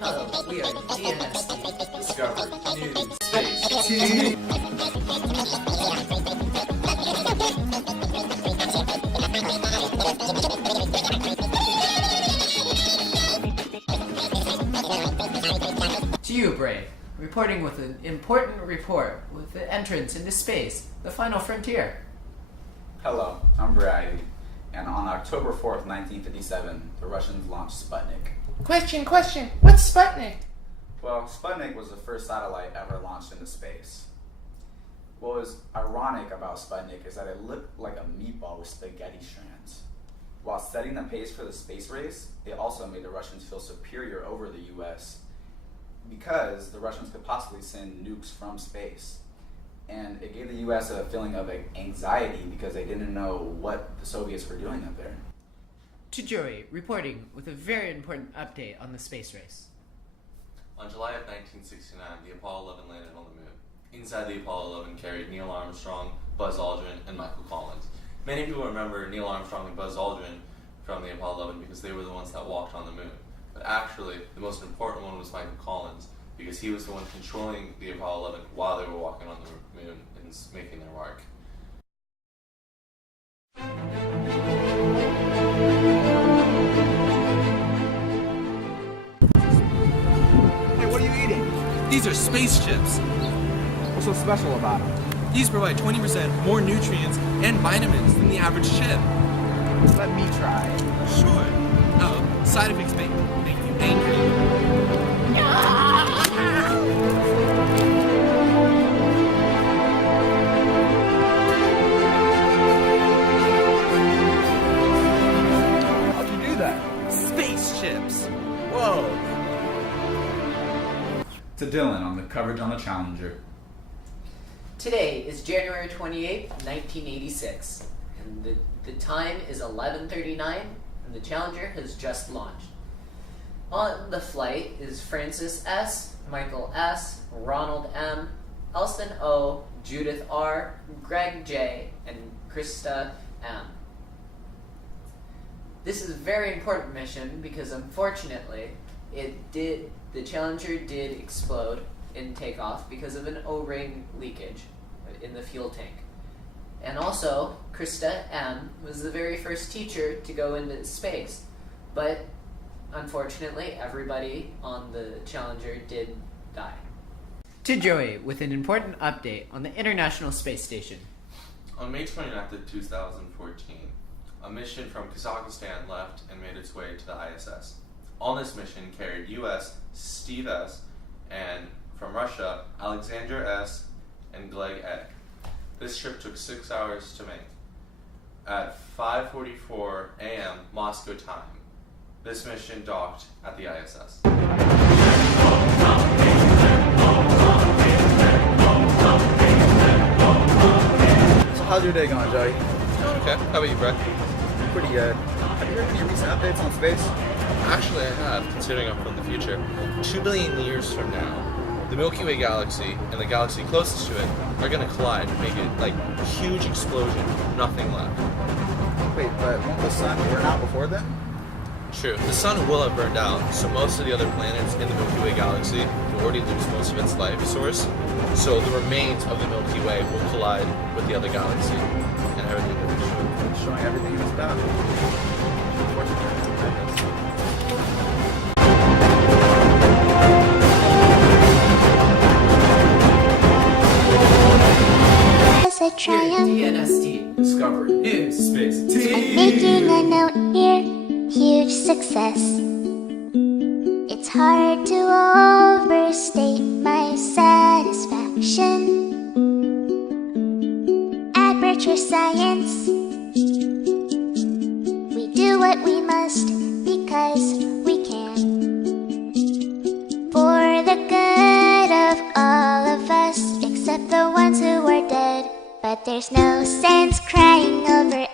Hello, we are DNST. Discover new space. To you, Brave, reporting with an important report with the entrance into space, the final frontier. Hello, I'm Vivii, and on October 4th, 1957, the Russians launched Sputnik. Question, what's Sputnik? Well, Sputnik was the first satellite ever launched into space. What was ironic about Sputnik is that it looked like a meatball with spaghetti strands. While setting the pace for the space race, it also made the Russians feel superior over the US because the Russians could possibly send nukes from space. And it gave the US a feeling of anxiety because they didn't know what the Soviets were doing up there. To Joey, reporting with a very important update on the space race. On July of 1969, the Apollo 11 landed on the moon. Inside the Apollo 11 carried Neil Armstrong, Buzz Aldrin, and Michael Collins. Many people remember Neil Armstrong and Buzz Aldrin from the Apollo 11 because they were the ones that walked on the moon. But actually, the most important one was Michael Collins because he was the one controlling the Apollo 11 while they were walking on the moon and making their mark. These are space chips. What's so special about them? These provide 20% more nutrients and vitamins than the average chip. Let me try. Sure. Oh, side effects make you angry. How'd you do that? Space chips. Whoa. To Dylan on the coverage on the Challenger. Today is January 28th, 1986, and the time is 11:39, and the Challenger has just launched. On the flight is Francis S., Michael S., Ronald M., Elston O., Judith R., Greg J., and Krista M. This is a very important mission because unfortunately the Challenger did explode in takeoff because of an O-ring leakage in the fuel tank. And also, Krista M. was the very first teacher to go into space. But unfortunately, everybody on the Challenger did die. To Joey with an important update on the International Space Station. On May 29th of 2014, a mission from Kazakhstan left and made its way to the ISS. On this mission carried U.S. Steve S. and from Russia, Alexander S. and Gleg Egg. This trip took 6 hours to make. At 5:44 a.m. Moscow time, this mission docked at the ISS. So how's your day going, Joey? Okay. How about you, Brett? Pretty good. Have you heard any recent updates on space? Actually, I have, considering I'm from the future. 2 billion years from now, the Milky Way galaxy and the galaxy closest to it are going to collide and make it like a huge explosion, nothing left. Wait, but won't the sun burn out before then? True, the sun will have burned out, so most of the other planets in the Milky Way galaxy will already lose most of its life source. So the remains of the Milky Way will collide with the other galaxy and everything will be shown. Showing everything it's about. Here at DNST, discover new space. I'm making a note here, huge success. It's hard to overstate my satisfaction. Aperture science, we do what we must because we can. For the good of all of us, except the ones who are dead. But there's no sense crying over